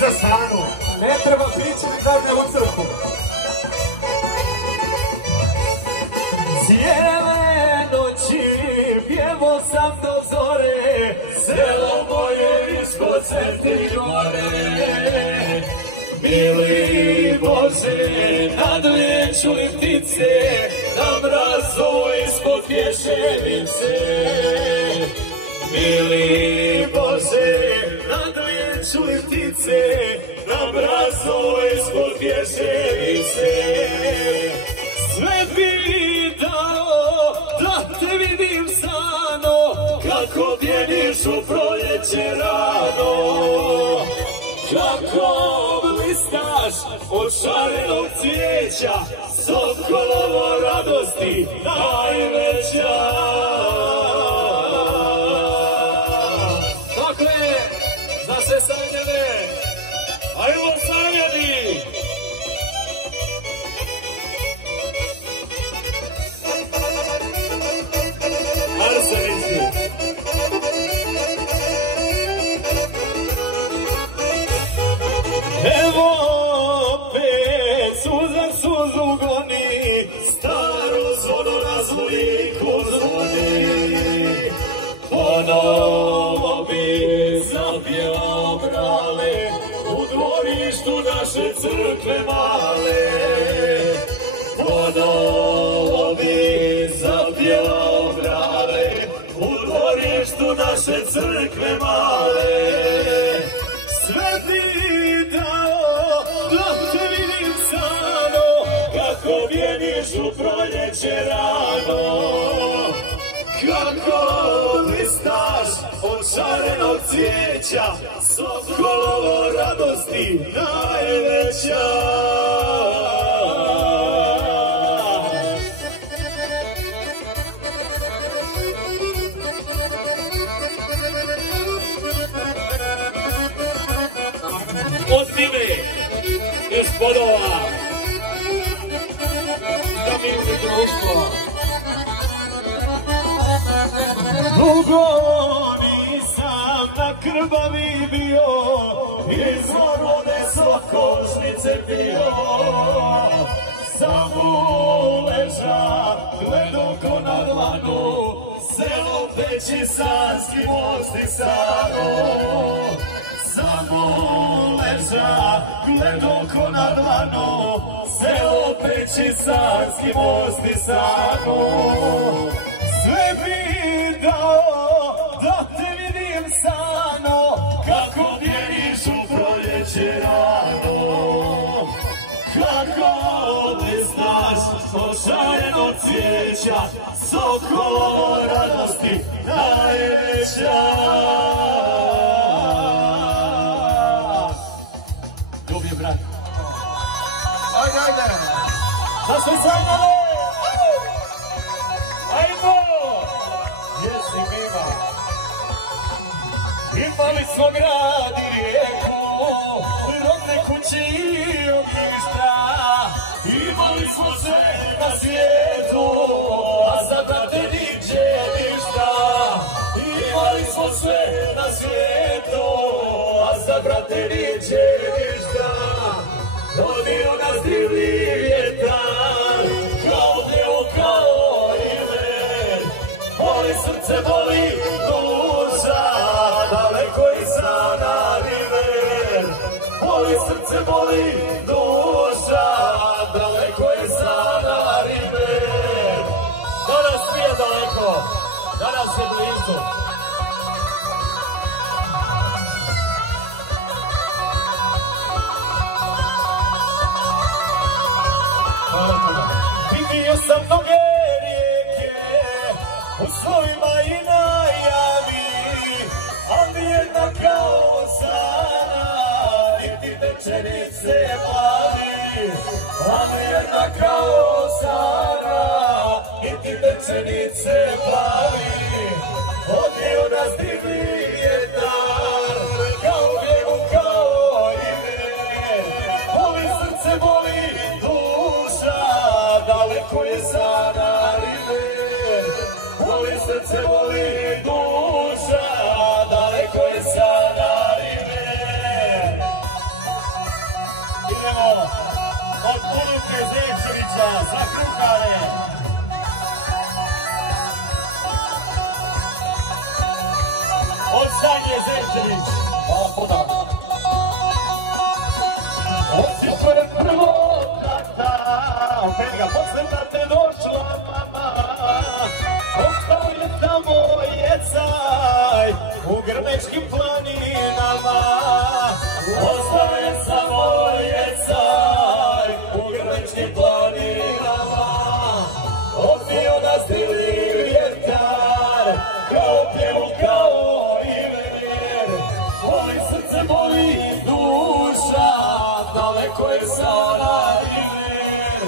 za stranu. Ne treba pričati kad ne u crku. Cijele noći pjevo sam do zore, selo moje ispod Svete gore. Mili Bože, nad riječu i ptice, na mrazu ispod Pješenice. Mili Bože, nad riječu i ptice, na mrazu ispod Pješenice. Sve bi dao da te vidim stano, kako bjeniš u proljeće rano. Kako blistaš od šarenog cvijeća, sokolovo radosti najveća. Dakle, za sve sanjane, ajmo sanjani! Evo opet suza suzu goni, staro zvono na zvuku zvoni. Ponovo bi zapjevao brale, u dvorištu naše crkve male. Ponovo bi zapjevao brale, u dvorištu naše crkve male. Sve ti dao da te vidim stano, kako bjeniš u proljeće rano. Kako blistaš od šarenog cvijeća, sokolovo radosti najveća. Od mine, gospodova, da mi društvo. Dugo nisam na krvavi bio, izvor vode sokošnice pio. Sam uleža, gledao ko na dlanu, selo Peći Sanski most i Saro. Samo leža, gledao ko na dlanu, selo Peći Sanski most i Saro. Sve bi dao da te vidim stano, kako bjeniš u proljeće rano. Kako te znaš od šarenog cvijeća, sokolovo radosti najveća. Ljubi brat. Ajde, ajde. Da se sanjale! Ajmo! Jesi mima. Imali smo grad i rijeku, rodne kuće i ognjišta. Imali smo sve na svijetu, a za brate niđe ništa. Imali smo sve na svijetu, a za brate niđe ništa. Vodio nas divni vjetar, kao djevo, kao imen. Boli srce, boli duša, daleko iza na river. Boli srce, boli duša, daleko iza na river. Danas nije daleko, danas je blizu. Vidio sam mnoge rijeke, u svojima i najavi, ali jedna kao sana, niti večerice mali. Ali jedna kao sana, niti večerice mali. Odio nas divni vjetar, kao djevu, kao ime. Boli srce, boli duša, daleko je sana river. Boli srce, boli duša, daleko je sana river. Hvala puno. Odsipuje prvo tata, opet ga posle tate došla mama. Ostao je tamo jecaj u grmečkim planinama. Ostao je samo jecaj u grmečkim planinama. Odbio nas divni vjetar, kao pjevu, kao iver. Boli srce, boli duša, daleko je sana iver.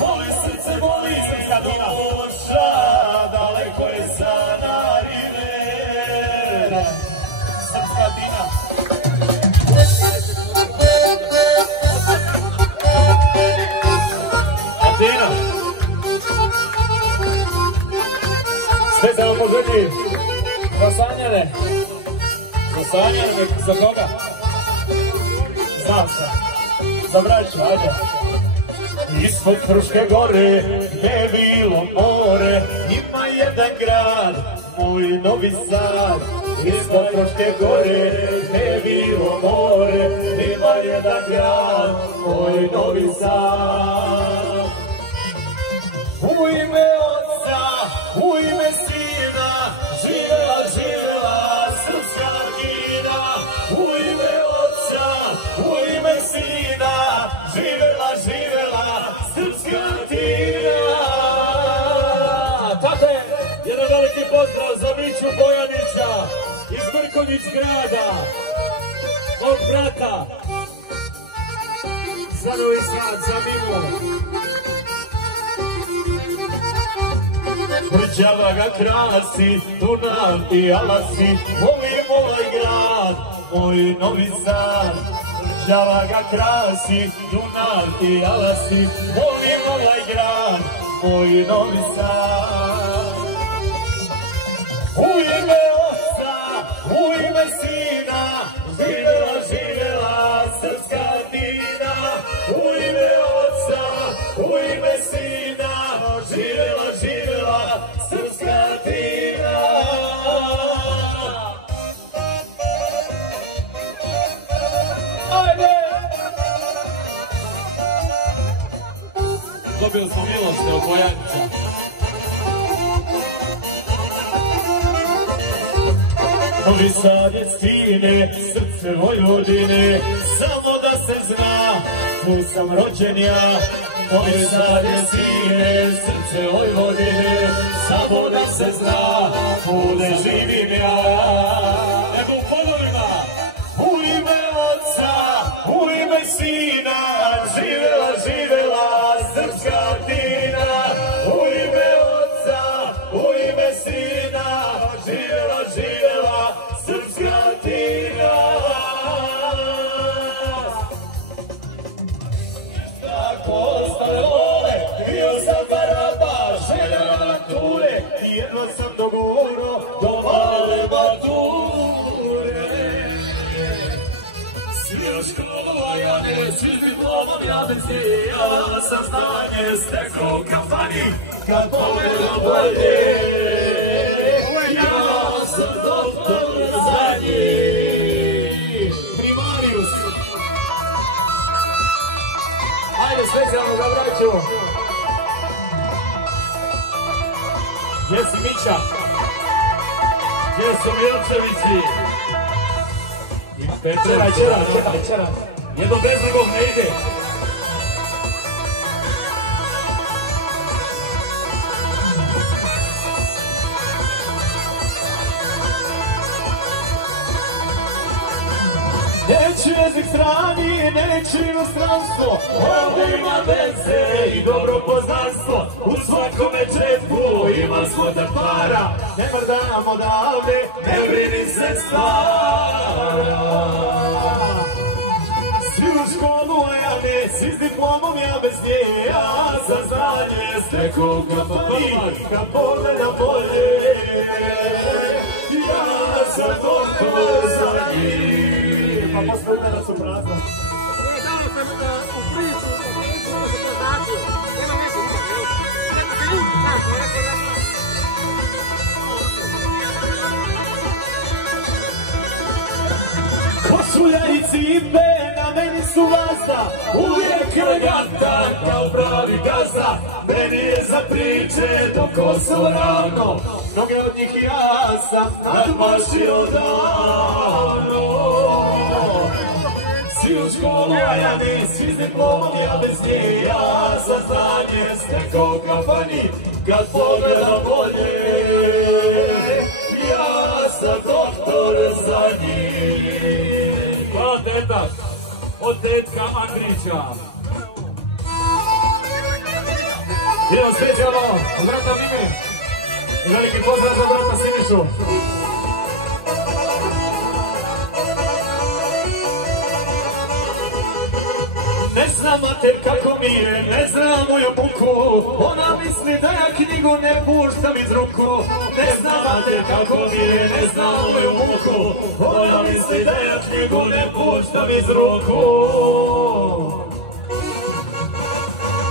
Boli srce, boli duša, daleko je sana iver. Srpska Dina. Dina. Sve za vam želi za sanjane. Za sanjane, za koga? Znam se. Za braću, ajde. Ispod Fruške gore, gdje je bilo more, ima jedan grad, moj Novi Sad. Ispod Fruške gore, gdje je bilo more, ima jedan grad, moj Novi Sad. U ime Oca, u ime Sina, živela, živela srpska Dina. U ime Oca, u ime Sina, živela, živela srpska Dina. Tate, jedan veliki pozdrav za Miću Bojanića iz Brković grada, mog brata, za Novi Sad, za Milu. Brđava ga krasi, Dunav i Alasi, volim ovaj grad, moj Novi Sad. Brđava ga krasi, Dunav i Alasi, volim ovaj grad, moj Novi Sad. U ime Oca, u ime Sina, živela, živela srpska Dina. U ime Oca, u ime Sina, živela, živela srpska Dina. Ajde! Dobili smo milošte od Bojanica. Novi Sad je stine, srce Vojvodine, samo da se zna, tu sam rođen ja. Novi Sad je stine, srce Vojvodine, samo da se zna, tu ne živim ja. Nego u polovima, u ime Oca, u ime Sina, živela, živela srpska Dina. U ime Oca, u ime Sina, živela, živela srpska Dina. Tako ostale vole, bio sam Baraba, željela avanture, i jedva sam doguro do male mature. Svi škola, ja ne, svi diplomom, ja bez nje, ja saznanje stekao u kafani, kad povedam bolje. Ja sam doktor zadnji. Primarius. Ajde, specijalno ga vraću. Gdje si Mića? Gdje su Milčevići? Čera. Jedno bez drugog ne ide. Neću jezik strani, neću inostranstvo, ovdje ima veze i dobro poznanstvo. U svakome džepu ima svota para, ne mrdam odavde, ne brini se stvara. Svi u školu, a ja ne, svi s diplomom, ja bez nje, ja saznanje steku u kafani, kad pogledam bolje. Ja sam doktor zadnji. Pa posle udara su prazno. Dao sam u priču, malo se to značio. Nema neko ljudi, neko se ljudi, znaš, Čulja i cimbe, na meni su vasta, uvijek elegantan kao pravi gazda. Meni je za priče do Kosova ravno, mnoge od njih ja sam nadmašio davno. Svi u školu, a ja ni svi s diplomom, ja bez nje, ja za znanje stekao kafani, kad pogledam bolje, ja sam doktor za njih. Hvala teta, od tetka Andrića. Idemo specijalno od brata Mime i veliki pozdrav za brata Sinišu. Ne znam mater kako mi je, ne znam moju muku, ona misli da ja knjigu ne puštam iz ruku. Ne znam mater kako mi je, ne znam moju muku, ona misli da ja knjigu ne puštam iz ruku.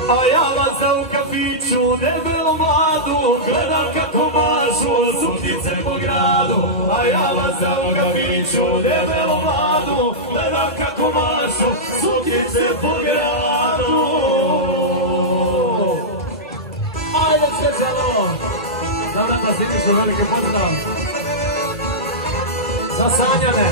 A ja vas u kafiću, debelu mladu, gledam kako mašu suknjice po gradu. A ja vas u kafiću, debelu mladu, gledam kako mašu suknjice po gradu. Ajde specijalno, za brata Sinišu veliki pozdrav. Za Sanjane.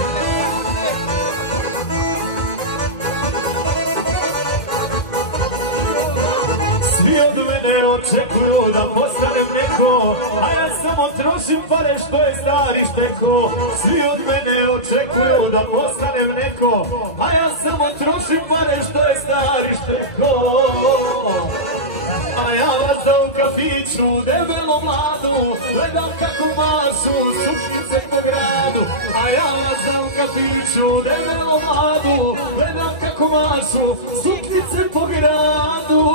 Svi od mene očekuju da postanem neko, a ja samo trošim pare što je stari šteko. Svi od mene očekuju da postanem neko, a ja samo trošim pare što je stari šteko. A ja vas u kafiću, debelu mladu, gledam kako mašu suknjice po gradu. A ja vas u kafiću, debelu mladu, gledam kako mašu suknjice po gradu.